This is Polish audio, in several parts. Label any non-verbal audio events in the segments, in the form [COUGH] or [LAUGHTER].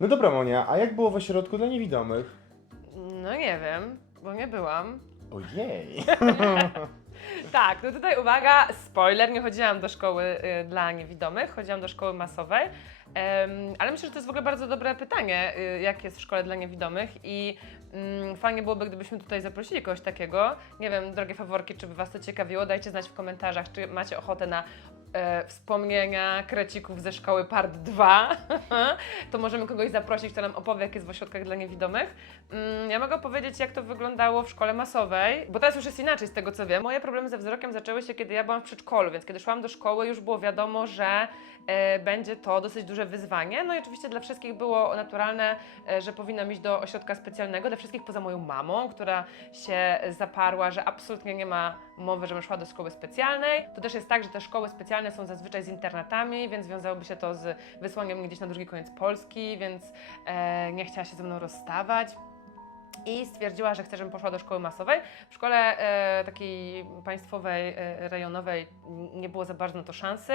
No dobra, Monia, a jak było w ośrodku dla niewidomych? No nie wiem, bo nie byłam. Ojej. [LAUGHS] Tak, no tutaj uwaga, spoiler, nie chodziłam do szkoły y, dla niewidomych, chodziłam do szkoły masowej. Em, ale myślę, że to jest w ogóle bardzo dobre pytanie, y, jak jest w szkole dla niewidomych i mm, fajnie byłoby, gdybyśmy tutaj zaprosili kogoś takiego. Nie wiem, drogie faworki, czy by Was to ciekawiło, dajcie znać w komentarzach, czy macie ochotę na e, wspomnienia krecików ze szkoły part 2, [LAUGHS] to możemy kogoś zaprosić, kto nam opowie, jak jest w ośrodkach dla niewidomych. Mm, Ja mogę powiedzieć, jak to wyglądało w szkole masowej, bo teraz już jest inaczej z tego, co wiem. Moje problemy ze wzrokiem zaczęły się, kiedy ja byłam w przedszkolu, więc kiedy szłam do szkoły, już było wiadomo, że e, będzie to dosyć duże wyzwanie. No i oczywiście dla wszystkich było naturalne, e, że powinnam iść do ośrodka specjalnego, dla wszystkich poza moją mamą, która się zaparła, że absolutnie nie ma mowy, żebym szła do szkoły specjalnej. To też jest tak, że te szkoły specjalne są zazwyczaj z internatami, więc wiązałoby się to z wysłaniem gdzieś na drugi koniec Polski, więc e, nie chciała się ze mną rozstawać i stwierdziła, że chce, żebym poszła do szkoły masowej. W szkole e, takiej państwowej, e, rejonowej nie było za bardzo na to szansy.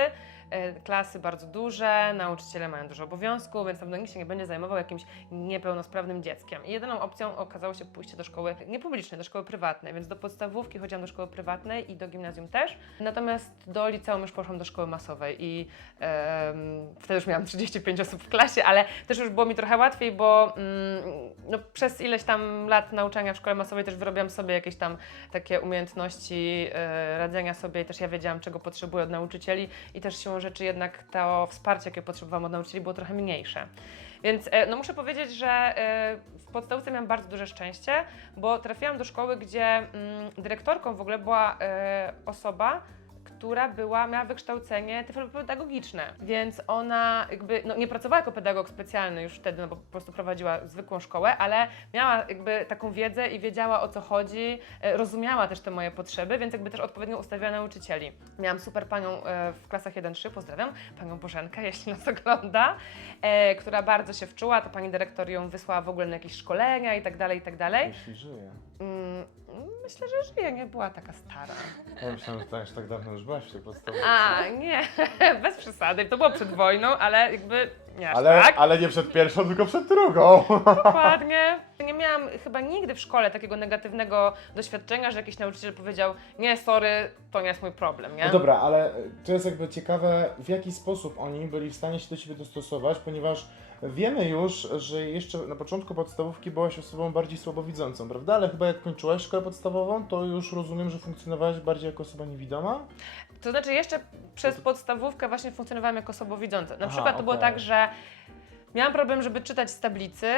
E, klasy bardzo duże, nauczyciele mają dużo obowiązków, więc pewno nikt się nie będzie zajmował jakimś niepełnosprawnym dzieckiem. I jedyną opcją okazało się pójście do szkoły niepublicznej, do szkoły prywatnej, więc do podstawówki chodziłam do szkoły prywatnej i do gimnazjum też. Natomiast do liceum już poszłam do szkoły masowej i em, wtedy już miałam 35 osób w klasie, ale też już było mi trochę łatwiej, bo mm, no, przez ileś tam lat nauczania w szkole masowej też wyrobiłam sobie jakieś tam takie umiejętności e, radzenia sobie i też ja wiedziałam, czego potrzebuję od nauczycieli i też rzeczy jednak to wsparcie, jakie potrzebowałam od nauczycieli było trochę mniejsze. Więc e, no muszę powiedzieć, że e, w podstawce miałam bardzo duże szczęście, bo trafiłam do szkoły, gdzie mm, dyrektorką w ogóle była e, osoba, która była, miała wykształcenie tyflopedagogiczne, więc ona jakby no, nie pracowała jako pedagog specjalny już wtedy, no bo po prostu prowadziła zwykłą szkołę, ale miała jakby taką wiedzę i wiedziała o co chodzi, e, rozumiała też te moje potrzeby, więc jakby też odpowiednio ustawiała nauczycieli. Miałam super panią e, w klasach 1-3, pozdrawiam, panią Bożenkę, [LAUGHS] jeśli nas ogląda, e, która bardzo się wczuła, to pani dyrektor ją wysłała w ogóle na jakieś szkolenia i tak dalej, i tak dalej. Jeśli żyje. Mm, myślę, że żyje, nie była taka stara. Ja myślałem, że tak dawno już w tej podstawce. A, nie, [LAUGHS] bez przesady. To było przed wojną, ale jakby nie aż Ale, tak. ale nie przed pierwszą, tylko przed drugą. Dokładnie. Nie miałam chyba nigdy w szkole takiego negatywnego doświadczenia, że jakiś nauczyciel powiedział, nie, sorry, to nie jest mój problem, nie? No dobra, ale to jest jakby ciekawe, w jaki sposób oni byli w stanie się do Ciebie dostosować, ponieważ wiemy już, że jeszcze na początku podstawówki byłaś osobą bardziej słabowidzącą, prawda? Ale chyba jak kończyłaś szkołę podstawową, to już rozumiem, że funkcjonowałaś bardziej jako osoba niewidoma? To znaczy jeszcze przez podstawówkę właśnie funkcjonowałam jako osobowidząca. Na Aha, przykład to było okej. tak, że miałam problem, żeby czytać z tablicy,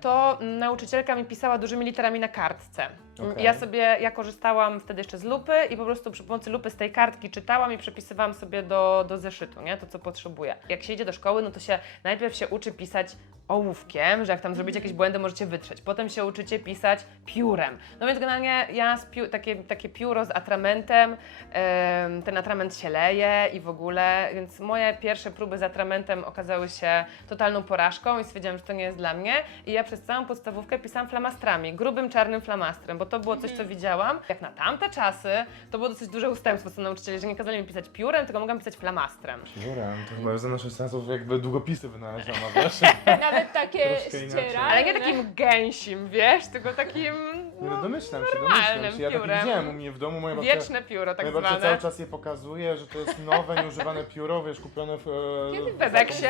to nauczycielka mi pisała dużymi literami na kartce. Okej. Ja sobie, ja korzystałam wtedy jeszcze z lupy i po prostu przy pomocy lupy z tej kartki czytałam i przepisywałam sobie do, do zeszytu, nie? To, co potrzebuję. Jak się idzie do szkoły, no to się najpierw się uczy pisać ołówkiem, że jak tam zrobicie jakieś błędy, możecie wytrzeć. Potem się uczycie pisać piórem. No więc generalnie ja piu- takie, takie pióro z atramentem, em, ten atrament się leje i w ogóle, więc moje pierwsze próby z atramentem okazały się totalną porażką i stwierdziłam, że to nie jest dla mnie. I ja przez całą podstawówkę pisałam flamastrami, grubym czarnym flamastrem, bo to było coś, co widziałam. Jak na tamte czasy, to było dosyć duże ustępstwo z nauczycieli, że nie kazali mi pisać piórem, tylko mogłam pisać flamastrem. Piórem, to chyba za naszych czasów jakby długopisy wynaleziono, wiesz? [LAUGHS] Nawet takie Troszkę inaczej. ścierane. Ale nie takim gęsim, wiesz, tylko takim Nie no, domyślam się, normalnym domyślam się. Ja tak piórem. widziałem u mnie w domu, moja babcia... wieczne pióro tak Moja babcia zwane. cały czas je pokazuje, że to jest nowe, nieużywane pióro, wiesz, kupione w... e, Kiedy w Peweksie?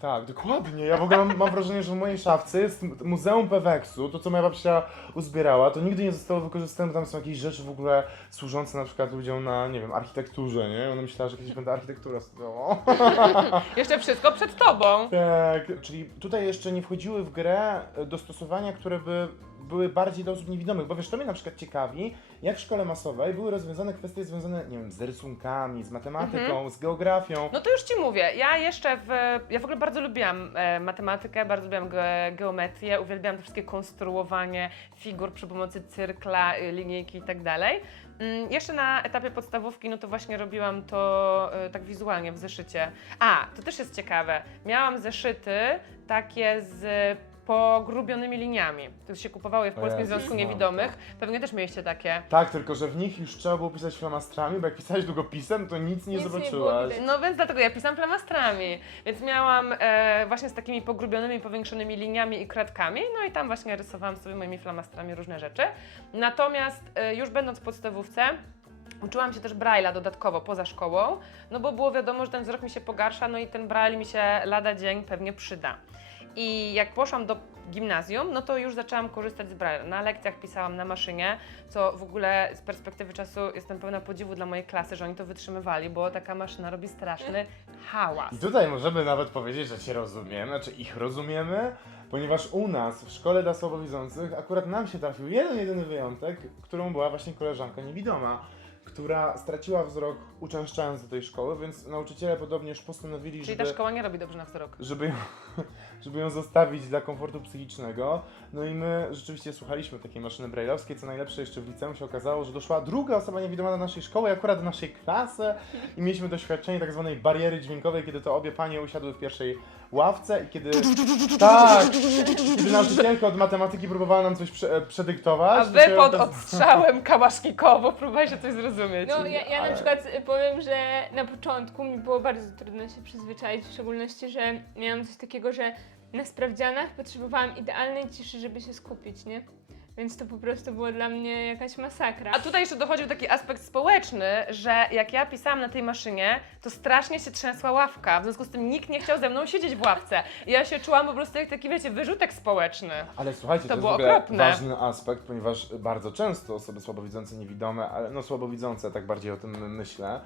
Tak, dokładnie. Ja w ogóle mam, mam wrażenie, że w mojej szafce jest Muzeum Peweksu, to co moja babcia uzbierała, to nigdy nie zostało wykorzystane, bo tam są jakieś rzeczy w ogóle służące na przykład ludziom na, nie wiem, architekturze, nie? Ona myślała, że kiedyś będę architekturę studiował. [LAUGHS] Jeszcze wszystko przed tobą. Tak, czyli tutaj jeszcze nie wchodziły w grę dostosowania, które by były bardziej do osób niewidomych, bo wiesz, to mnie na przykład ciekawi, jak w szkole masowej były rozwiązane kwestie związane, nie wiem, z rysunkami, z matematyką, z geografią. No to już ci mówię, ja jeszcze w. Ja w ogóle bardzo lubiłam e, matematykę, bardzo lubiłam ge, geometrię, uwielbiałam to wszystkie konstruowanie figur przy pomocy cyrkla, y, linijki i tak dalej. Mm, Jeszcze na etapie podstawówki, no to właśnie robiłam to e, tak wizualnie w zeszycie. A, to też jest ciekawe. Miałam zeszyty takie z pogrubionymi liniami. To się kupowało je w Polskim Jezus, Związku no, Niewidomych. Pewnie też mieliście takie. Tak, tylko że w nich już trzeba było pisać flamastrami, bo jak pisałeś długopisem, to nic nie Nic nie było zobaczyłaś. widać. No więc dlatego ja pisałam flamastrami. Więc miałam e, właśnie z takimi pogrubionymi, powiększonymi liniami i kredkami. No i tam właśnie rysowałam sobie moimi flamastrami różne rzeczy. Natomiast e, już będąc w podstawówce, Uczyłam się też Braille'a dodatkowo poza szkołą, no bo było wiadomo, że ten wzrok mi się pogarsza, no i ten Braille mi się lada dzień pewnie przyda. I jak poszłam do gimnazjum, no to już zaczęłam korzystać z Braille'a. Na lekcjach pisałam na maszynie, co w ogóle z perspektywy czasu jestem pełna podziwu dla mojej klasy, że oni to wytrzymywali, bo taka maszyna robi straszny hałas. I tutaj możemy nawet powiedzieć, że Cię rozumiemy, czy ich rozumiemy, ponieważ u nas w szkole dla słabowidzących akurat nam się trafił jeden, jedyny wyjątek, którą była właśnie koleżanka niewidoma, która straciła wzrok uczęszczając do tej szkoły, więc nauczyciele podobnież postanowili, Czyli żeby... ta szkoła nie robi dobrze na wzrok. żeby ją, żeby ją zostawić dla komfortu psychicznego. No i my rzeczywiście słuchaliśmy takiej maszyny brajlowskiej, co najlepsze jeszcze w liceum się okazało, że doszła druga osoba niewidoma do naszej szkoły, akurat do naszej klasy i mieliśmy doświadczenie tak zwanej bariery dźwiękowej, kiedy to obie panie usiadły w pierwszej ławce i kiedy... Tak! Kiedy nauczycielka od matematyki próbowała nam coś prze, przedyktować. A wy się pod odstrzałem kałasznikowo próbowaliście coś zrozumieć. No ja, ja na przykład powiem, że na początku mi było bardzo trudno się przyzwyczaić, w szczególności, że miałam coś takiego, że na sprawdzianach potrzebowałam idealnej ciszy, żeby się skupić, nie? Więc to po prostu było dla mnie jakaś masakra. A tutaj jeszcze dochodził taki aspekt społeczny, że jak ja pisałam na tej maszynie, to strasznie się trzęsła ławka. W związku z tym nikt nie chciał ze mną siedzieć w ławce. I ja się czułam po prostu jak taki, wiecie, wyrzutek społeczny. Ale słuchajcie, To to, było jest w ogóle okropne. ważny aspekt, ponieważ bardzo często osoby słabowidzące, niewidome, ale no słabowidzące, tak bardziej o tym myślę,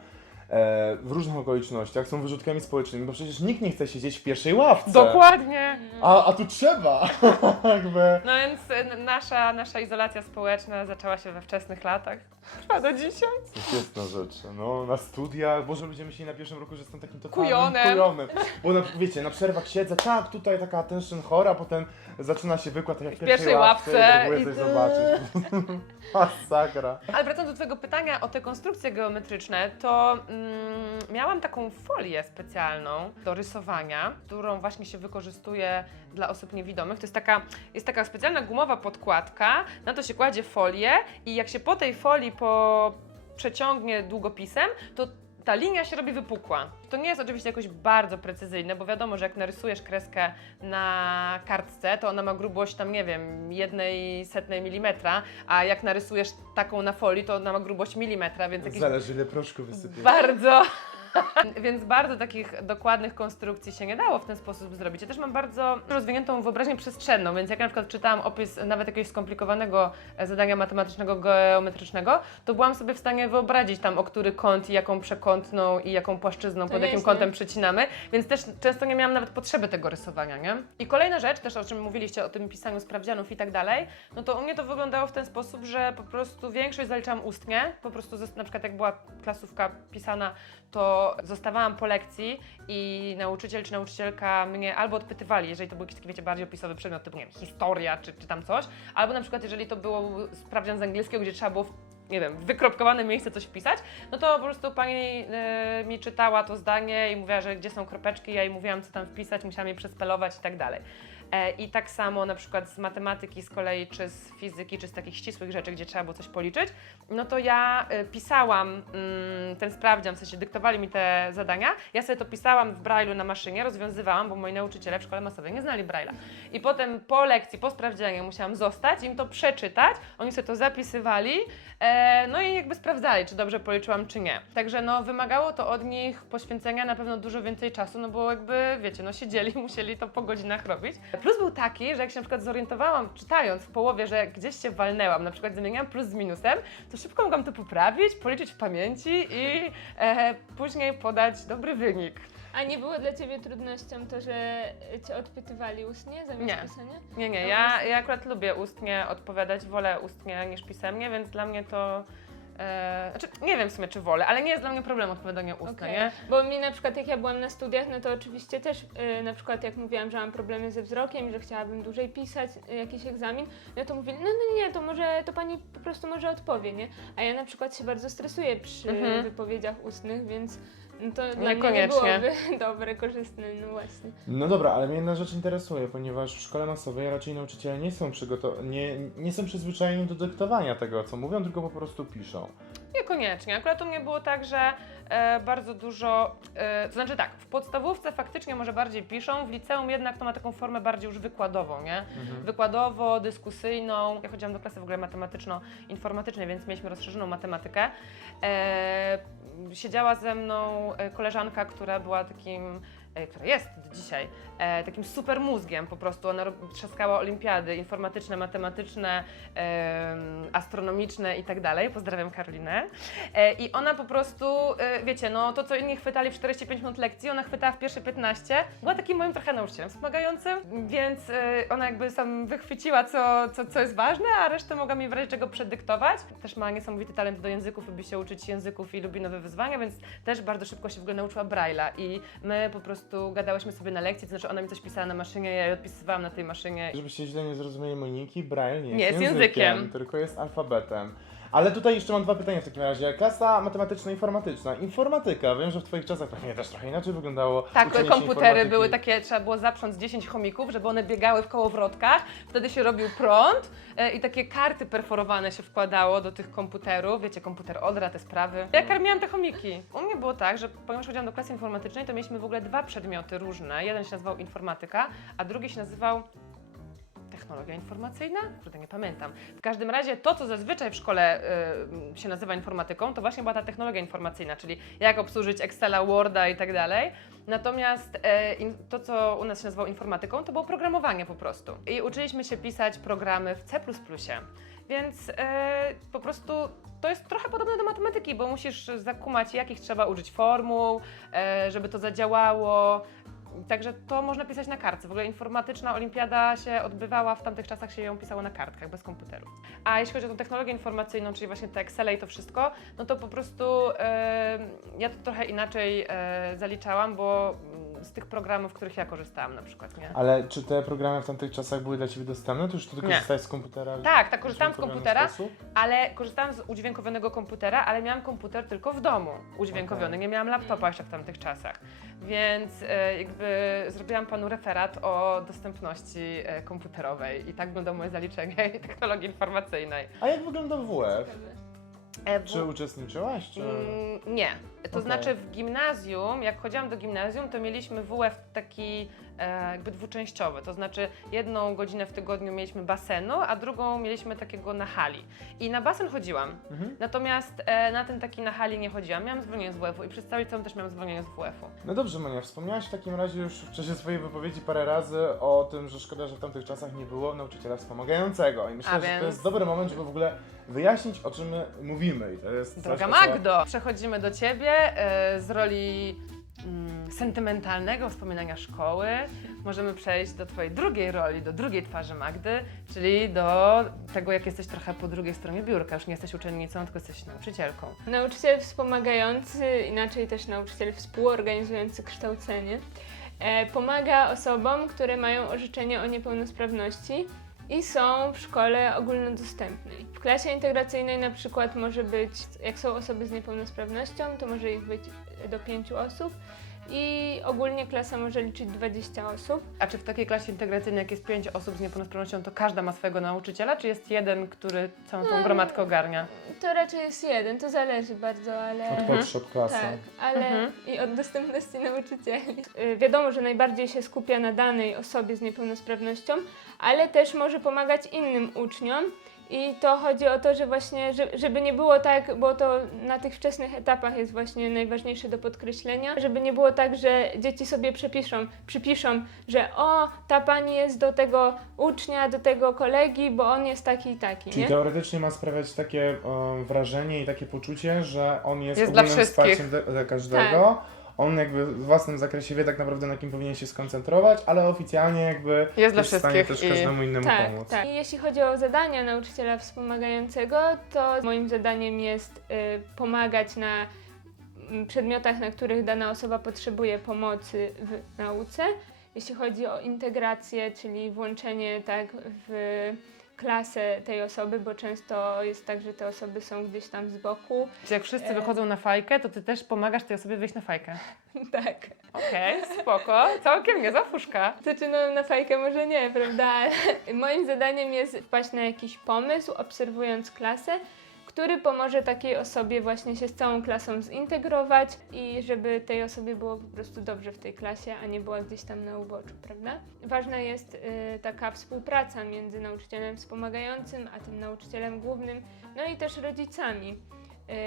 w różnych okolicznościach są wyrzutkami społecznymi, bo przecież nikt nie chce siedzieć w pierwszej ławce. Dokładnie. A, a tu trzeba! [LAUGHS] Jakby. No więc e, nasza, nasza izolacja społeczna zaczęła się we wczesnych latach. Trwa do dzisiaj. Świetna rzecz. No, na studiach, Boże, ludzie myśleli na pierwszym roku, że jestem takim totalnym Kujonem. kujonem. Bo na, wiecie, na przerwach siedzę, tak, tutaj taka attention chora, potem zaczyna się wykład tak jak w pierwszej, pierwszej ławce, ławce i próbuję i coś ty- zobaczyć. [LAUGHS] Masakra. Ale wracając do Twojego pytania o te konstrukcje geometryczne, to mm, miałam taką folię specjalną do rysowania, którą właśnie się wykorzystuje dla osób niewidomych. To jest taka, jest taka specjalna gumowa podkładka, na to się kładzie folię i jak się po tej folii po przeciągnie długopisem, to ta linia się robi wypukła. To nie jest oczywiście jakoś bardzo precyzyjne, bo wiadomo, że jak narysujesz kreskę na kartce, to ona ma grubość tam, nie wiem, jednej setnej milimetra, a jak narysujesz taką na folii, to ona ma grubość milimetra, więc jakieś Zależy ile proszku wysypiesz. bardzo. [LAUGHS] Więc bardzo takich dokładnych konstrukcji się nie dało w ten sposób zrobić. Ja też mam bardzo rozwiniętą wyobraźnię przestrzenną, więc jak na przykład czytałam opis nawet jakiegoś skomplikowanego e, zadania matematycznego, geometrycznego, to byłam sobie w stanie wyobrazić tam, o który kąt i jaką przekątną i jaką płaszczyzną, pod jakim kątem przecinamy, więc też często nie miałam nawet potrzeby tego rysowania, nie? I kolejna rzecz, też o czym mówiliście, o tym pisaniu sprawdzianów i tak dalej, no to u mnie to wyglądało w ten sposób, że po prostu większość zaliczałam ustnie, po prostu na przykład jak była klasówka pisana, to zostawałam po lekcji i nauczyciel czy nauczycielka mnie albo odpytywali, jeżeli to był jakiś taki, wiecie, bardziej opisowy przedmiot, typu, nie wiem, historia czy, czy tam coś, albo na przykład jeżeli to było sprawdzian z angielskiego, gdzie trzeba było nie wiem, wykropkowane miejsce coś wpisać, no to po prostu pani e, mi czytała to zdanie i mówiła, że gdzie są kropeczki, ja jej mówiłam, co tam wpisać, musiałam jej przespelować i tak dalej. E, I tak samo na przykład z matematyki z kolei, czy z fizyki, czy z takich ścisłych rzeczy, gdzie trzeba było coś policzyć, no to ja e, pisałam mm, ten sprawdzian, w sensie dyktowali mi te zadania, ja sobie to pisałam w Braille'u na maszynie, rozwiązywałam, bo moi nauczyciele w szkole masowej nie znali Braille'a. I potem po lekcji, po sprawdzianie musiałam zostać, im to przeczytać, oni sobie to zapisywali, e, no i jakby sprawdzali, czy dobrze policzyłam, czy nie. Także no wymagało to od nich poświęcenia na pewno dużo więcej czasu, no bo jakby, wiecie, no siedzieli, [LAUGHS] musieli to po godzinach robić. Plus był taki, że jak się na przykład zorientowałam, czytając w połowie, że gdzieś się walnęłam, na przykład zamieniałam plus z minusem, to szybko mogłam to poprawić, policzyć w pamięci i e, później podać dobry wynik. A nie było dla Ciebie trudnością to, że Cię odpytywali ustnie zamiast Nie. pisania? Nie, nie, ja, ja akurat lubię ustnie odpowiadać, wolę ustnie niż pisemnie, więc dla mnie to. E, znaczy, nie wiem w sumie, czy wolę, ale nie jest dla mnie problem odpowiadanie ustne, Okej. nie? Bo mi na przykład jak ja byłam na studiach, no to oczywiście też y, na przykład jak mówiłam, że mam problemy ze wzrokiem że chciałabym dłużej pisać y, jakiś egzamin, no to mówili, no no nie, to może to pani po prostu może odpowie, nie? A ja na przykład się bardzo stresuję przy Mhm. wypowiedziach ustnych, więc no to dla mnie nie Niekoniecznie. byłoby [LAUGHS] dobre, korzystne, no właśnie. No dobra, ale mnie jedna rzecz interesuje, ponieważ w szkole masowej raczej nauczyciele nie są przygoto- nie, nie są przyzwyczajeni do dyktowania tego, co mówią, tylko po prostu piszą. Niekoniecznie. Akurat u mnie było tak, że e, bardzo dużo, e, to znaczy tak, w podstawówce faktycznie może bardziej piszą, w liceum jednak to ma taką formę bardziej już wykładową, nie? Wykładowo, dyskusyjną. Ja chodziłam do klasy w ogóle matematyczno-informatycznej, więc mieliśmy rozszerzoną matematykę. E, siedziała ze mną e, koleżanka, która była takim, która jest do dzisiaj, e, takim super mózgiem po prostu. Ona trzaskała olimpiady informatyczne, matematyczne, em, astronomiczne i tak dalej. Pozdrawiam Karolinę. E, I ona po prostu, e, wiecie, no to co inni chwytali w 45 minut lekcji, ona chwytała w pierwsze 15. Była takim moim trochę nauczycielem wspomagającym, więc e, ona jakby sam wychwyciła, co, co, co jest ważne, a resztę mogła mi w razie czego przedyktować. Też ma niesamowity talent do języków, lubi się uczyć języków i lubi nowe wyzwania, więc też bardzo szybko się w ogóle nauczyła Braille'a i my po prostu gadałyśmy sobie na lekcji, to znaczy ona mi coś pisała na maszynie, ja jej odpisywałam na tej maszynie. Żebyście źle nie zrozumieli Moniki, Braille nie jest, Nie jest językiem. tylko jest alfabetem. Ale tutaj jeszcze mam dwa pytania w takim razie. Klasa matematyczno-informatyczna. Informatyka. Wiem, że w Twoich czasach pewnie też trochę inaczej wyglądało. Tak, uczenie się komputery informatyki. były takie, trzeba było zaprząc 10 chomików, żeby one biegały w kołowrotkach, wtedy się robił prąd e, i takie karty perforowane się wkładało do tych komputerów, wiecie, komputer Odra, te sprawy. Ja karmiłam te chomiki. U mnie było tak, że ponieważ chodziłam do klasy informatycznej, to mieliśmy w ogóle dwa przedmioty różne. Jeden się nazywał informatyka, a drugi się nazywał technologia informacyjna? Kurde, nie pamiętam. W każdym razie to, co zazwyczaj w szkole y, się nazywa informatyką, to właśnie była ta technologia informacyjna, czyli jak obsłużyć Excela, Worda i tak dalej. Natomiast e, to, co u nas się nazywało informatyką, to było programowanie po prostu. I uczyliśmy się pisać programy w C++. Więc e, po prostu to jest trochę podobne do matematyki, bo musisz zakumać, jakich trzeba użyć formuł, e, żeby to zadziałało. Także to można pisać na kartce. W ogóle informatyczna olimpiada się odbywała, w tamtych czasach się ją pisało na kartkach, bez komputerów. A jeśli chodzi o tą technologię informacyjną, czyli właśnie te Excele i to wszystko, no to po prostu e, ja to trochę inaczej e, zaliczałam, bo z tych programów, których ja korzystałam na przykład, nie? Ale czy te programy w tamtych czasach były dla Ciebie dostępne? To już Ty tylko Nie. korzystałeś z komputera? Tak, tak, korzystałam z komputera, sposób? ale korzystałam z udźwiękowionego komputera, ale miałam komputer tylko w domu udźwiękowiony, Okej. nie miałam laptopa jeszcze w tamtych czasach. Więc e, jakby zrobiłam panu referat o dostępności e, komputerowej i tak wygląda moje zaliczenie i technologii informacyjnej. A jak wyglądał WF? E, w- Czy uczestniczyłaś? Czy... Mm, nie. To Okej. znaczy w gimnazjum, jak chodziłam do gimnazjum, to mieliśmy WF taki e, jakby dwuczęściowy. To znaczy jedną godzinę w tygodniu mieliśmy basenu, a drugą mieliśmy takiego na hali. I na basen chodziłam. Mhm. Natomiast e, na ten taki na hali nie chodziłam. Miałam zwolnienie z WF-u i przez cały liceum też miałam zwolnienie z WF-u. No dobrze, Monia, wspomniałaś w takim razie już w czasie swojej wypowiedzi parę razy o tym, że szkoda, że w tamtych czasach nie było nauczyciela wspomagającego. I myślę, A że to więc- jest dobry moment, żeby w ogóle wyjaśnić, o czym my mówimy. I to jest Droga co- Magdo, przechodzimy do Ciebie e, z roli mm, sentymentalnego wspominania szkoły. Możemy przejść do Twojej drugiej roli, do drugiej twarzy Magdy, czyli do tego, jak jesteś trochę po drugiej stronie biurka. Już nie jesteś uczennicą, tylko jesteś nauczycielką. Nauczyciel wspomagający, inaczej też nauczyciel współorganizujący kształcenie, e, pomaga osobom, które mają orzeczenie o niepełnosprawności i są w szkole ogólnodostępnej. W klasie integracyjnej na przykład może być, jak są osoby z niepełnosprawnością, to może ich być do 5 osób i ogólnie klasa może liczyć 20 osób. A czy w takiej klasie integracyjnej, jak jest pięć osób z niepełnosprawnością, to każda ma swojego nauczyciela, czy jest jeden, który całą tą No, gromadkę ogarnia? To raczej jest jeden, to zależy bardzo, ale... Od potrzeb klasy. Tak, ale Mhm. i od dostępności nauczycieli. Y, Wiadomo, że najbardziej się skupia na danej osobie z niepełnosprawnością, ale też może pomagać innym uczniom. I to chodzi o to, że właśnie, że- żeby nie było tak, bo to na tych wczesnych etapach jest właśnie najważniejsze do podkreślenia, żeby nie było tak, że dzieci sobie przepiszą, przypiszą, że o, ta pani jest do tego ucznia, do tego kolegi, bo on jest taki i taki, Czyli nie? teoretycznie ma sprawiać takie e, wrażenie i takie poczucie, że on jest, Jest dla ogólnym wszystkich. wsparciem dla, dla każdego. On jakby w własnym zakresie wie tak naprawdę na kim powinien się skoncentrować, ale oficjalnie jakby Jest dla w stanie wszystkich też i- każdemu innemu Tak, pomóc. tak. I jeśli chodzi o zadania nauczyciela wspomagającego, to moim zadaniem jest y, pomagać na mm, przedmiotach, na których dana osoba potrzebuje pomocy w nauce. Jeśli chodzi o integrację, czyli włączenie tak w klasę tej osoby, bo często jest tak, że te osoby są gdzieś tam z boku. Czy jak wszyscy E. wychodzą na fajkę, to ty też pomagasz tej osobie wyjść na fajkę. [LAUGHS] tak. Okej, spoko. Całkiem nie fuszka. Znaczy, no na fajkę może nie, prawda? [LAUGHS] Moim zadaniem jest wpaść na jakiś pomysł, obserwując klasę, który pomoże takiej osobie właśnie się z całą klasą zintegrować i żeby tej osobie było po prostu dobrze w tej klasie, a nie była gdzieś tam na uboczu, prawda? Ważna jest y, taka współpraca między nauczycielem wspomagającym, a tym nauczycielem głównym, no i też rodzicami.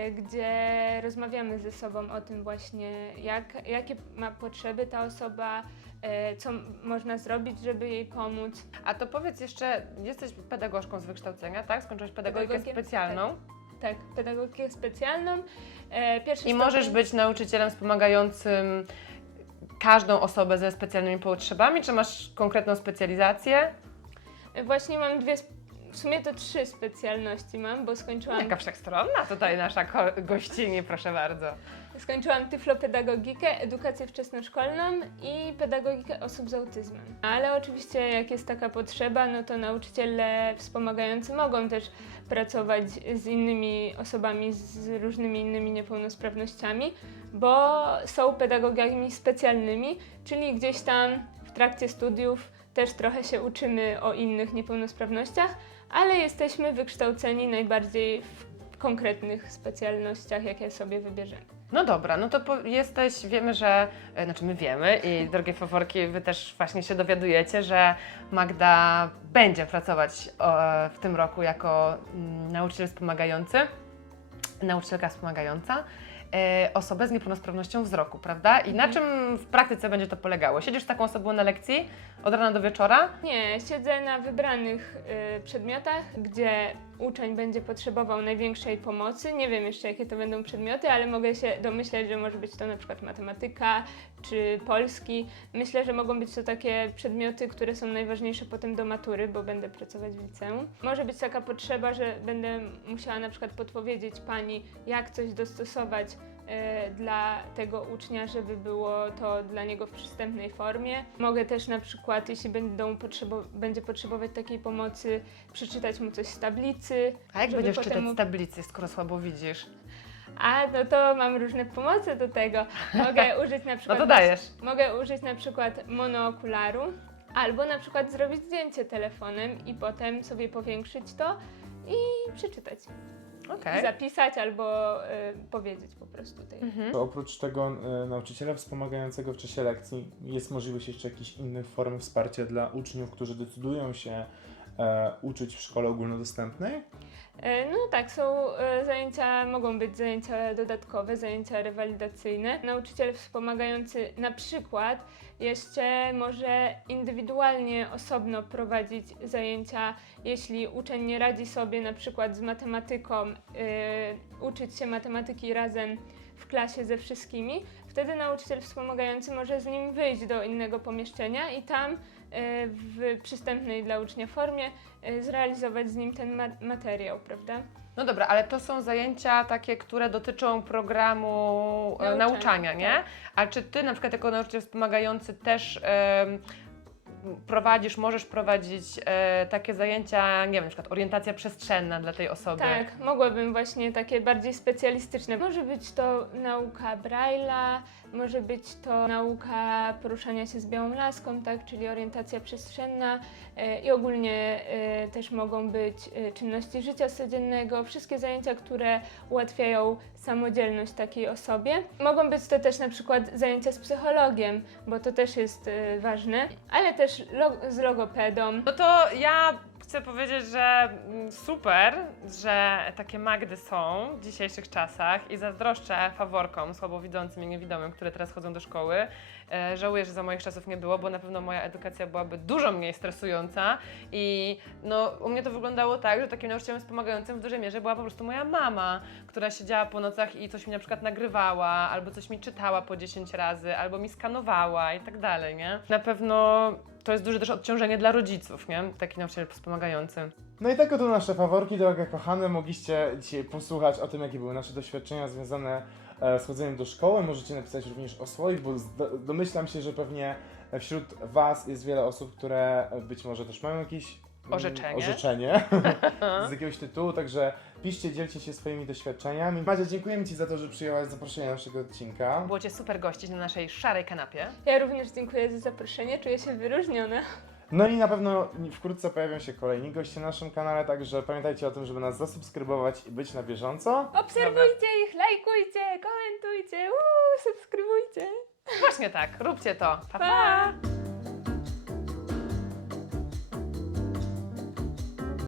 y, Gdzie rozmawiamy ze sobą o tym właśnie, jak, jakie ma potrzeby ta osoba, e, co można zrobić, żeby jej pomóc. A to powiedz jeszcze, jesteś pedagogzką z wykształcenia, tak? Skończyłaś pedagogikę Pedagogię, specjalną Tak, pedagogikę specjalną. E, pierwszy i stopień- możesz być nauczycielem wspomagającym każdą osobę ze specjalnymi potrzebami, czy masz konkretną specjalizację? Właśnie mam dwie, w sumie to trzy specjalności mam, bo skończyłam, Jaka wszechstronna tutaj nasza ko- gościni, proszę bardzo. Skończyłam tyflopedagogikę, edukację wczesnoszkolną i pedagogikę osób z autyzmem. Ale oczywiście jak jest taka potrzeba, no to nauczyciele wspomagający mogą też pracować z innymi osobami z różnymi innymi niepełnosprawnościami, bo są pedagogami specjalnymi, czyli gdzieś tam w trakcie studiów też trochę się uczymy o innych niepełnosprawnościach, ale jesteśmy wykształceni najbardziej w konkretnych specjalnościach, jakie sobie wybierzemy. No dobra, no to po, jesteś, wiemy, że, e, znaczy my wiemy i drogie faworki, wy też właśnie się dowiadujecie, że Magda będzie pracować e, w tym roku jako mm, nauczyciel wspomagający, nauczycielka wspomagająca. e, Osobę z niepełnosprawnością wzroku, prawda? I na czym w praktyce będzie to polegało? Siedzisz z taką osobą na lekcji od rana do wieczora? Nie, siedzę na wybranych y, przedmiotach, gdzie uczeń będzie potrzebował największej pomocy. Nie wiem jeszcze, jakie to będą przedmioty, ale mogę się domyśleć, że może być to na przykład matematyka czy polski. Myślę, że mogą być to takie przedmioty, które są najważniejsze potem do matury, bo będę pracować w liceum. Może być taka potrzeba, że będę musiała na przykład podpowiedzieć pani, jak coś dostosować dla tego ucznia, żeby było to dla niego w przystępnej formie. Mogę też na przykład, jeśli będą potrzebo- będzie potrzebować takiej pomocy, przeczytać mu coś z tablicy. A jak będziesz czytać mu- z tablicy, skoro słabo widzisz? A, no to mam różne pomocy do tego. Mogę [LAUGHS] użyć na No przykład... to dajesz. Mogę użyć na przykład monookularu, albo na przykład zrobić zdjęcie telefonem i potem sobie powiększyć to i przeczytać. I zapisać albo y, powiedzieć po prostu tej. Mhm. Oprócz tego e, nauczyciela wspomagającego w czasie lekcji jest możliwość jeszcze jakichś innych form wsparcia dla uczniów, którzy decydują się e, uczyć w szkole ogólnodostępnej? E, No tak, są e, zajęcia, mogą być zajęcia dodatkowe, zajęcia rewalidacyjne. Nauczyciel wspomagający na przykład jeszcze może indywidualnie, osobno prowadzić zajęcia, jeśli uczeń nie radzi sobie na przykład z matematyką, e, uczyć się matematyki razem w klasie ze wszystkimi, wtedy nauczyciel wspomagający może z nim wyjść do innego pomieszczenia i tam w przystępnej dla ucznia formie e, zrealizować z nim ten ma- materiał, prawda? No dobra, ale to są zajęcia takie, które dotyczą programu e, Nauczania, nauczania, nie? tak. A czy ty na przykład jako nauczyciel wspomagający też prowadzisz, możesz prowadzić e, takie zajęcia, nie wiem, na przykład orientacja przestrzenna dla tej osoby? Tak, mogłabym właśnie takie bardziej specjalistyczne. Może być to nauka Braille'a, może być to nauka poruszania się z białą laską, tak, czyli orientacja przestrzenna e, i ogólnie e, też mogą być e, czynności życia codziennego, wszystkie zajęcia, które ułatwiają samodzielność takiej osobie. Mogą być to też na przykład zajęcia z psychologiem, bo to też jest e, ważne, ale też lo- z logopedą. No to ja chcę powiedzieć, że mm, super, że takie Magdy są w dzisiejszych czasach i zazdroszczę faworkom słabowidzącym i niewidomym, które teraz chodzą do szkoły. E, żałuję, że za moich czasów nie było, bo na pewno moja edukacja byłaby dużo mniej stresująca i no, u mnie to wyglądało tak, że takim nauczycielem wspomagającym w dużej mierze była po prostu moja mama, która siedziała po nocach i coś mi na przykład nagrywała, albo coś mi czytała po 10 razy, albo mi skanowała i tak dalej, nie? Na pewno to jest duże też odciążenie dla rodziców, nie? Taki nauczyciel wspomagający. No i tak oto nasze faworki, drogie kochane, mogliście dzisiaj posłuchać o tym, jakie były nasze doświadczenia związane z chodzeniem do szkoły. Możecie napisać również o swoich, bo domyślam się, że pewnie wśród Was jest wiele osób, które być może też mają jakieś Orzeczenie. orzeczenie [LAUGHS] [LAUGHS] z jakiegoś tytułu, także piszcie, dzielcie się swoimi doświadczeniami. Madzia, dziękujemy Ci za to, że przyjęłaś zaproszenie do naszego odcinka. Było Cię super gościć na naszej szarej kanapie. Ja również dziękuję za zaproszenie, czuję się wyróżniona. No i na pewno wkrótce pojawią się kolejni goście na naszym kanale, także pamiętajcie o tym, żeby nas zasubskrybować i być na bieżąco. Obserwujcie ich, lajkujcie, komentujcie, uuu, subskrybujcie. Właśnie tak, róbcie to. pa. pa. Pa!